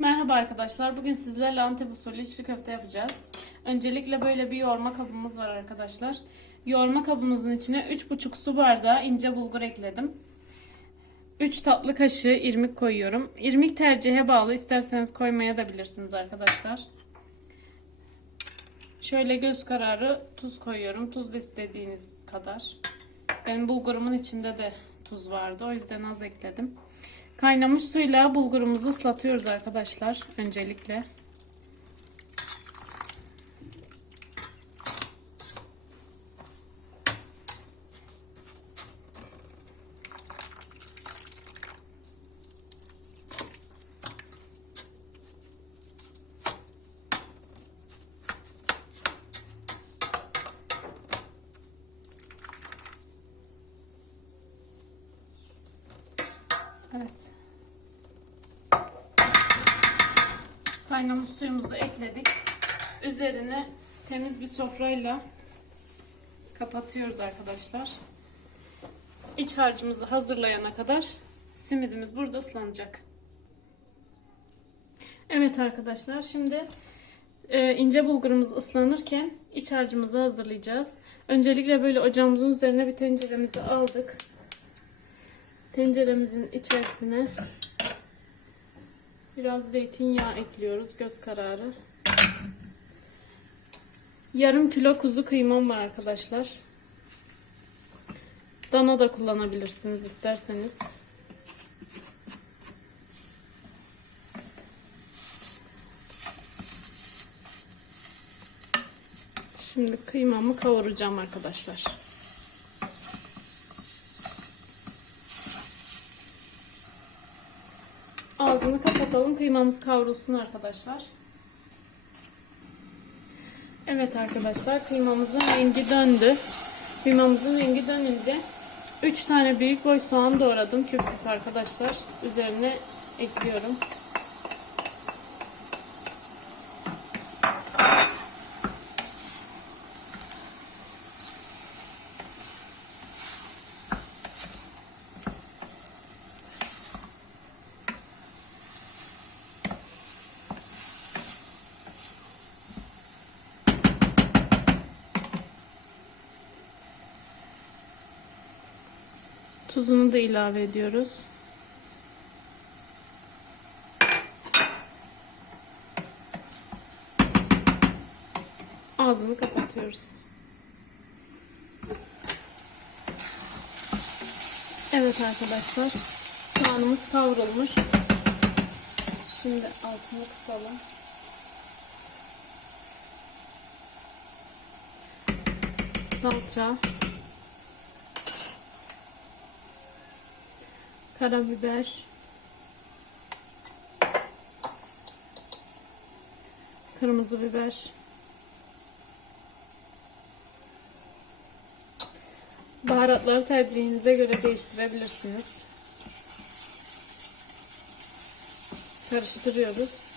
Merhaba arkadaşlar. Bugün sizlerle Antep usulü içli köfte yapacağız. Öncelikle böyle bir yoğurma kabımız var arkadaşlar. Yoğurma kabımızın içine 3,5 su bardağı ince bulgur ekledim. 3 tatlı kaşığı irmik koyuyorum. İrmik tercihe bağlı. İsterseniz koymaya da bilirsiniz arkadaşlar. Şöyle göz kararı tuz koyuyorum. Tuz da istediğiniz kadar. Benim bulgurumun içinde de tuz vardı. O yüzden az ekledim. Kaynamış suyla bulgurumuzu ıslatıyoruz arkadaşlar öncelikle. Evet. Kaynamış suyumuzu ekledik. Üzerine temiz bir sofrayla kapatıyoruz arkadaşlar. İç harcımızı hazırlayana kadar simidimiz burada ıslanacak. Evet arkadaşlar şimdi e, ince bulgurumuz ıslanırken iç harcımızı hazırlayacağız. Öncelikle böyle ocağımızın üzerine bir tenceremizi aldık. Tenceremizin içerisine biraz zeytinyağı ekliyoruz göz kararı. Yarım kilo kuzu kıymam var arkadaşlar. Dana da kullanabilirsiniz isterseniz. Şimdi kıymamı kavuracağım arkadaşlar. Ağzını kapatalım. Kıymamız kavrulsun arkadaşlar. Evet arkadaşlar kıymamızın rengi döndü. Kıymamızın rengi dönünce 3 tane büyük boy soğan doğradım küp küp arkadaşlar. Üzerine ekliyorum. Tuzunu da ilave ediyoruz. Ağzını kapatıyoruz. Evet arkadaşlar. Soğanımız kavrulmuş. Şimdi altını kısalım. Salça. Karabiber, kırmızı biber, baharatları tercihinize göre değiştirebilirsiniz. Karıştırıyoruz.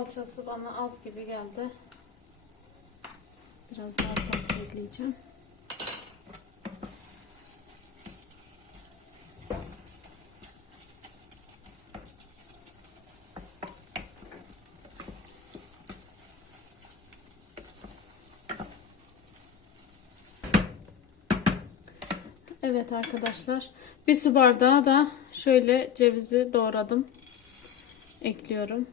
Salçası bana az gibi geldi. Biraz daha salça ekleyeceğim. Evet arkadaşlar. Bir su bardağı da şöyle cevizi doğradım. Ekliyorum.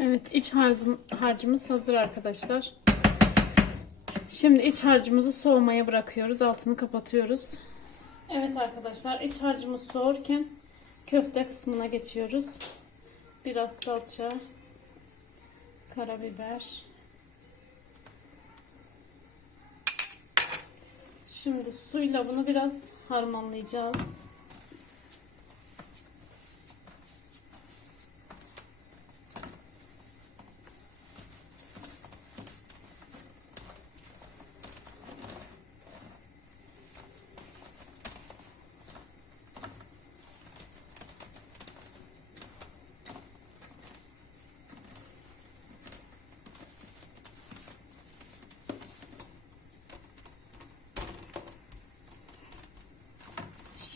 Evet iç harcım, harcımız hazır arkadaşlar. Şimdi iç harcımızı soğumaya bırakıyoruz. Altını kapatıyoruz. Evet arkadaşlar iç harcımız soğurken köfte kısmına geçiyoruz. Biraz salça, karabiber. Şimdi suyla bunu biraz harmanlayacağız.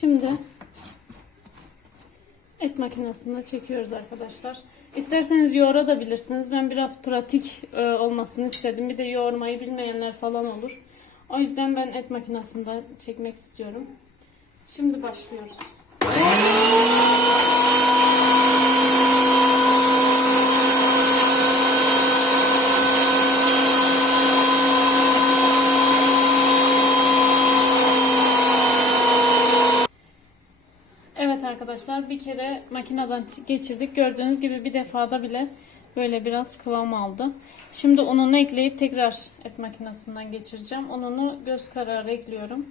Şimdi et makinesine çekiyoruz arkadaşlar. İsterseniz yoğurabilirsiniz. Ben biraz pratik e, olmasını istedim. Bir de yoğurmayı bilmeyenler falan olur. O yüzden ben et makinesinde çekmek istiyorum. Şimdi başlıyoruz. Evet arkadaşlar bir kere makineden geçirdik. Gördüğünüz gibi bir defada bile böyle biraz kıvam aldı. Şimdi ununu ekleyip tekrar et makinesinden geçireceğim. Ununu göz kararı ekliyorum.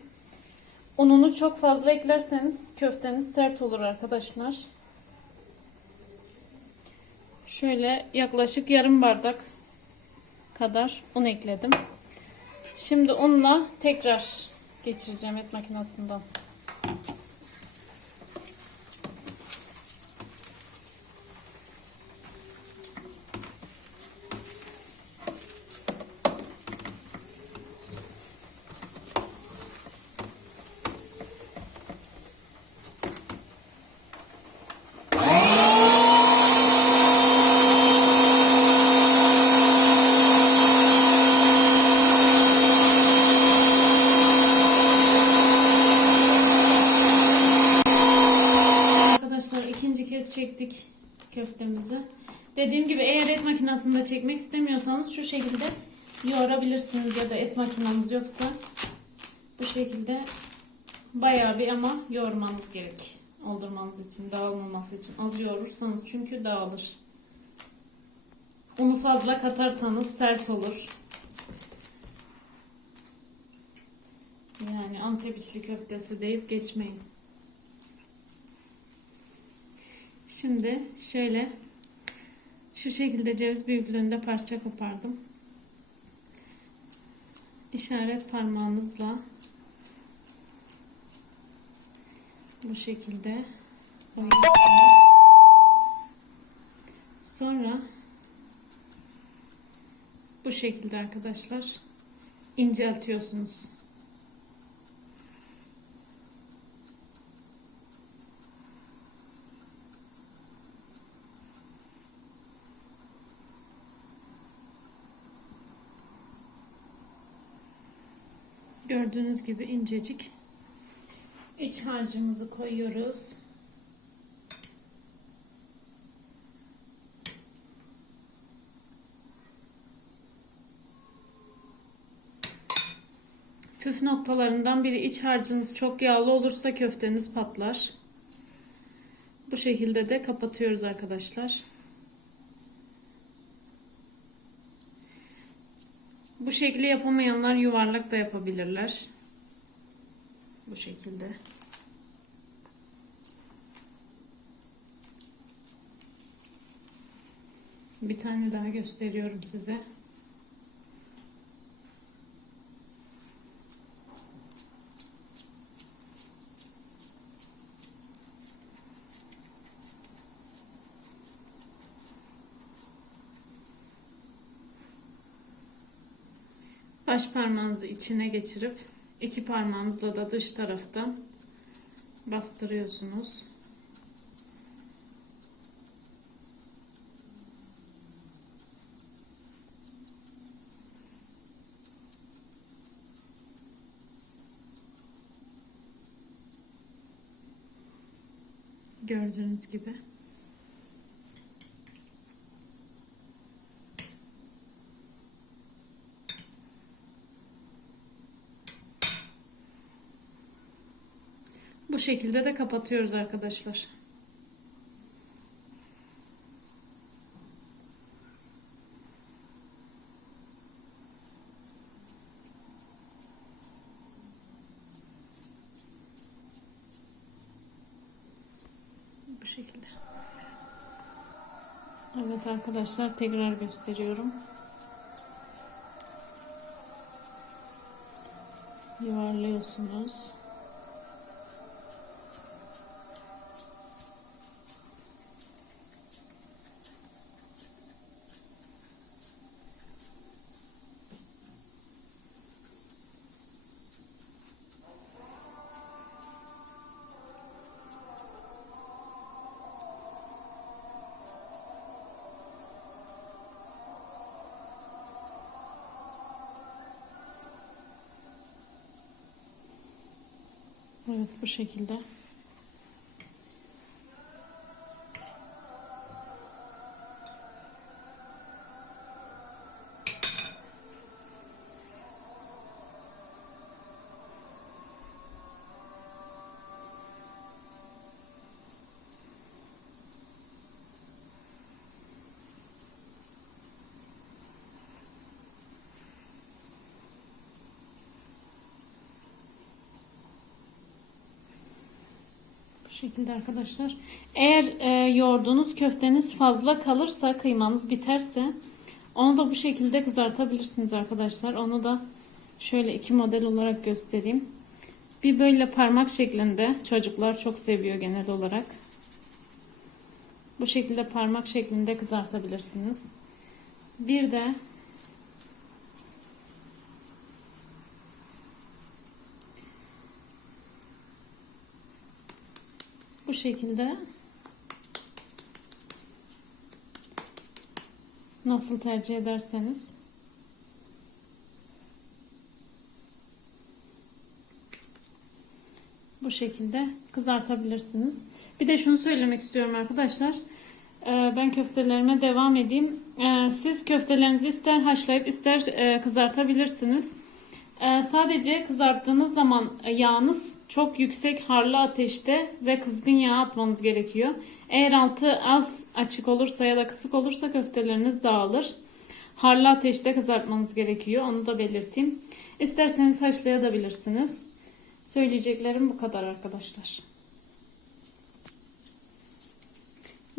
Ununu çok fazla eklerseniz köfteniz sert olur arkadaşlar. Şöyle yaklaşık yarım bardak kadar un ekledim. Şimdi unla tekrar geçireceğim et makinesinden. Köftemizi. Dediğim gibi eğer et makinesinde çekmek istemiyorsanız şu şekilde yoğurabilirsiniz ya da et makineniz yoksa bu şekilde bayağı bir ama yoğurmanız gerek. Oldurmanız için, dağılmaması için. Az yoğurursanız çünkü dağılır. Unu fazla katarsanız sert olur. Yani Antep içli köftesi deyip geçmeyin. Şimdi şöyle şu şekilde ceviz büyüklüğünde parça kopardım. İşaret parmağınızla bu şekilde koyuyorsunuz. Sonra bu şekilde arkadaşlar inceltiyorsunuz. Gördüğünüz gibi incecik iç harcımızı koyuyoruz. Püf noktalarından biri iç harcınız çok yağlı olursa köfteniz patlar. Bu şekilde de kapatıyoruz arkadaşlar. Bu şekli yapamayanlar yuvarlak da yapabilirler. Bu şekilde. Bir tane daha gösteriyorum size. Baş parmağınızı içine geçirip iki parmağınızla da dış taraftan bastırıyorsunuz. Gördüğünüz gibi. Şekilde de kapatıyoruz arkadaşlar. Bu şekilde. Evet arkadaşlar tekrar gösteriyorum. Yuvarlıyorsunuz. Evet bu şekilde. Şekilde arkadaşlar. Eğer e, yoğurduğunuz köfteniz fazla kalırsa, kıymanız biterse onu da bu şekilde kızartabilirsiniz arkadaşlar. Onu da şöyle iki model olarak göstereyim. Bir böyle parmak şeklinde çocuklar çok seviyor genel olarak. Bu şekilde parmak şeklinde kızartabilirsiniz. Bir de bu şekilde nasıl tercih ederseniz bu şekilde kızartabilirsiniz. Bir de şunu söylemek istiyorum arkadaşlar. Ee, Ben köftelerime devam edeyim. Ee, Siz köftelerinizi ister haşlayıp ister e, kızartabilirsiniz. Ee, Sadece kızarttığınız zaman yağınız çok yüksek harlı ateşte ve kızgın yağ atmanız gerekiyor. Eğer altı az açık olursa ya da kısık olursa köfteleriniz dağılır. Harlı ateşte kızartmanız gerekiyor. Onu da belirteyim. İsterseniz haşlayabilirsiniz. Söyleyeceklerim bu kadar arkadaşlar.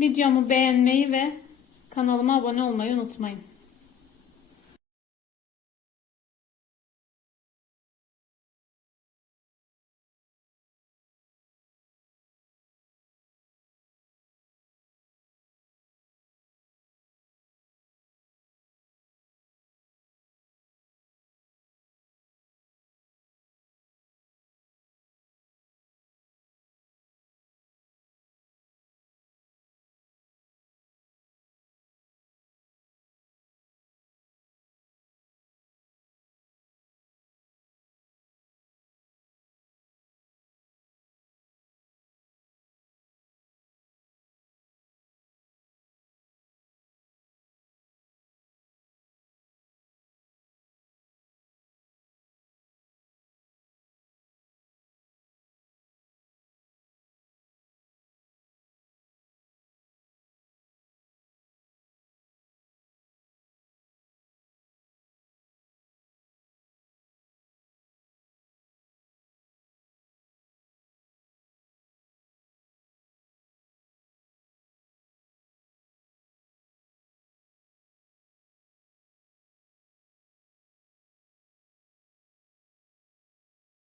Videomu beğenmeyi ve kanalıma abone olmayı unutmayın.